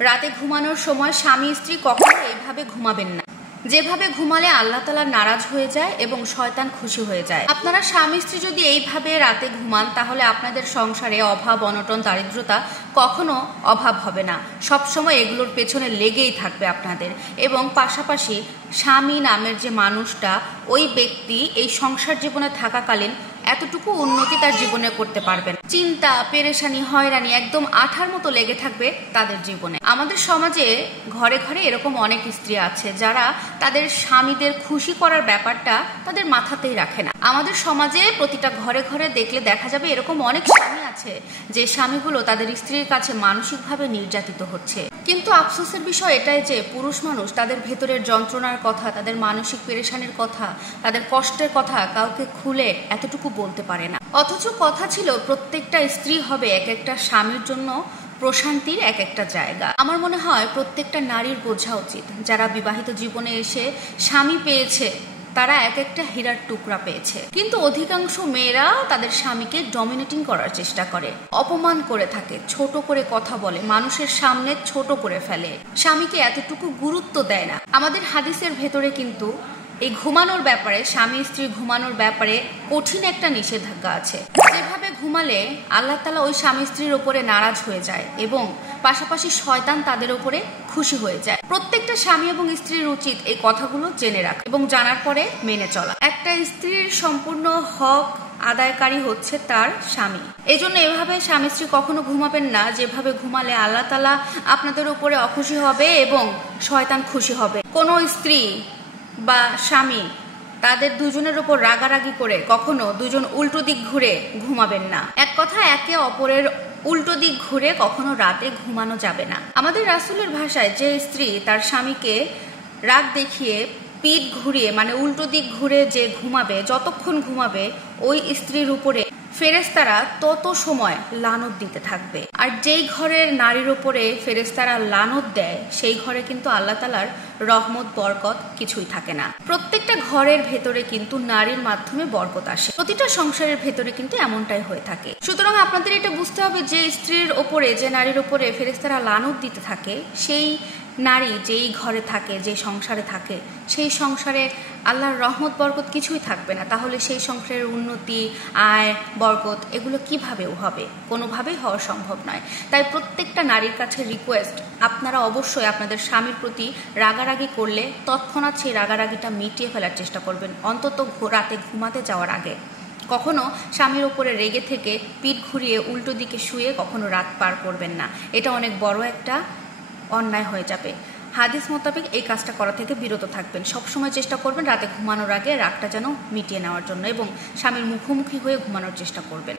রাতে ঘুমানোর সময় স্বামী স্ত্রী কখনো এইভাবে ঘুমাবেন না, যেভাবে ঘুমালে আল্লাহ তাআলা নারাজ হয়ে যায় এবং শয়তান খুশি হয়ে যায়। আপনারা স্বামী স্ত্রী যদি এইভাবে রাতে ঘুমান তাহলে আপনাদের সংসারে অভাব, অনটন, দারিদ্রতা কখনো অভাব হবে না। সবসময় এগুলোর পেছনে লেগেই থাকবে আপনাদের। এবং পাশাপাশি স্বামী নামের যে মানুষটা, ওই ব্যক্তি এই সংসার জীবনে থাকাকালীন এতটুকু উন্নতি তার জীবনে করতে পারবেন। চিন্তা, পেরেশানি, হয়রানি একদম আঠার মতো লেগে থাকবে তাদের জীবনে। আমাদের সমাজে ঘরে ঘরে এরকম অনেক স্ত্রী আছে যারা তাদের স্বামীদের খুশি করার ব্যাপারটা তাদের মাথাতেই রাখে না। আমাদের সমাজে প্রতিটা ঘরে ঘরে দেখলে দেখা যাবে এরকম অনেক স্বামী আছে যে স্বামীগুলো তাদের স্ত্রীর কাছে মানসিকভাবে নির্যাতিত হচ্ছে। কিন্তু আফসোসের বিষয় এটাই যে পুরুষ মানুষ তাদের ভেতরের যন্ত্রণার কথা, তাদের মানসিক পেরেশানির কথা, তাদের কষ্টের কথা কাউকে খুলে এতটুকু বলতে পারে না। অথচ কথা ছিল প্রত্যেকটা স্ত্রী হবে এক একটা স্বামীর জন্য প্রশান্তির এক একটা জায়গা। আমার মনে হয় প্রত্যেকটা নারীর বোঝা উচিত যারা বিবাহিত জীবনে এসে স্বামী পেয়েছে তারা এক একটা হীরার টুকরা পেয়েছে। কিন্তু অধিকাংশ মেয়েরা তাদের স্বামীকে ডমিনেটিং করার চেষ্টা করে, অপমান করে থাকে, ছোট করে কথা বলে, মানুষের সামনে ছোট করে ফেলে, স্বামীকে এতটুকু গুরুত্ব দেয় না। আমাদের হাদিসের ভেতরে কিন্তু এই ঘুমানোর ব্যাপারে, স্বামী স্ত্রী ঘুমানোর ব্যাপারে কঠিন একটা নিষেধাজ্ঞা আছে। যেভাবে ঘুমালে আল্লাহ তাআলা ওই স্বামী স্ত্রীর ওপরে নারাজ হয়ে যায় এবং পাশাপাশি শয়তান তাদের ওপরে খুশি হয়ে যায়। প্রত্যেকটা স্বামী এবং স্ত্রীর উচিত এই কথাগুলো জেনে রাখা এবং জানার পরে মেনে চলা। একটা স্ত্রীর সম্পূর্ণ হক আদায়কারী হচ্ছে তার স্বামী। এই জন্য এভাবে স্বামী স্ত্রী কখনো ঘুমাবেন না যেভাবে ঘুমালে আল্লাহ তাআলা আপনাদের উপরে অখুশি হবে এবং শয়তান খুশি হবে। কোনো স্ত্রী বা স্বামী তাদের দুজনের উপর রাগারাগি করে কখনো দুজন উল্টো দিক ঘুরে ঘুমাবেন না। এক কথা, একে অপরের উল্টো দিক ঘুরে কখনো রাতে ঘুমানো যাবে না। আমাদের রাসূলের ভাষায় যে স্ত্রী তার স্বামীকে রাগ দেখিয়ে পিঠ ঘুরিয়ে মানে উল্টো দিক ঘুরে যে ঘুমাবে, যতক্ষণ ঘুমাবে ওই স্ত্রীর উপরে ফেরেশতারা তত সময় লানত দিতে থাকবে। আর যেই ঘরের নারীর উপরে ফেরেশতারা লানত দেয় সেই ঘরে কিন্তু আল্লাহ তাআলার রহমত, বরকত কিছুই থাকে না। প্রত্যেকটা ঘরের ভেতরে কিন্তু নারীর মাধ্যমে বরকত আসে। প্রতিটা সংসারের ভেতরে কিন্তু এমনটাই হয়ে থাকে। সুতরাং আপনাদের এটা বুঝতে হবে যে স্ত্রীর ওপরে, যে নারীর ওপরে ফেরেশতারা লানত দিতে থাকে, সেই নারী যেই ঘরে থাকে, যে সংসারে থাকে, সেই সংসারে আল্লাহর রহমত, বরকত কিছুই থাকবে না। তাহলে সেই সংসারের উন্নতি, আয়, বরকত এগুলো কিভাবে হবে? কোনোভাবেই হওয়া সম্ভব নয়। তাই প্রত্যেকটা নারীর কাছে রিকোয়েস্ট, আপনারা অবশ্যই আপনাদের স্বামীর প্রতি রাগারাগি করলে তৎক্ষণাৎ সেই রাগারাগিটা মিটিয়ে ফেলার চেষ্টা করবেন, অন্তত রাতে ঘুমাতে যাওয়ার আগে। কখনো স্বামীর উপরে রেগে থেকে পিঠ ঘুরিয়ে উল্টো দিকে শুয়ে কখনো রাত পার করবেন না। এটা অনেক বড় একটা অন্যায় হয়ে যাবে। হাদিস মোতাবেক এই কাজটা করা থেকে বিরত থাকবেন। সবসময় চেষ্টা করবেন রাতে ঘুমানোর আগে রাগটা যেন মিটিয়ে নেওয়ার জন্য এবং স্বামীর মুখোমুখি হয়ে ঘুমানোর চেষ্টা করবেন।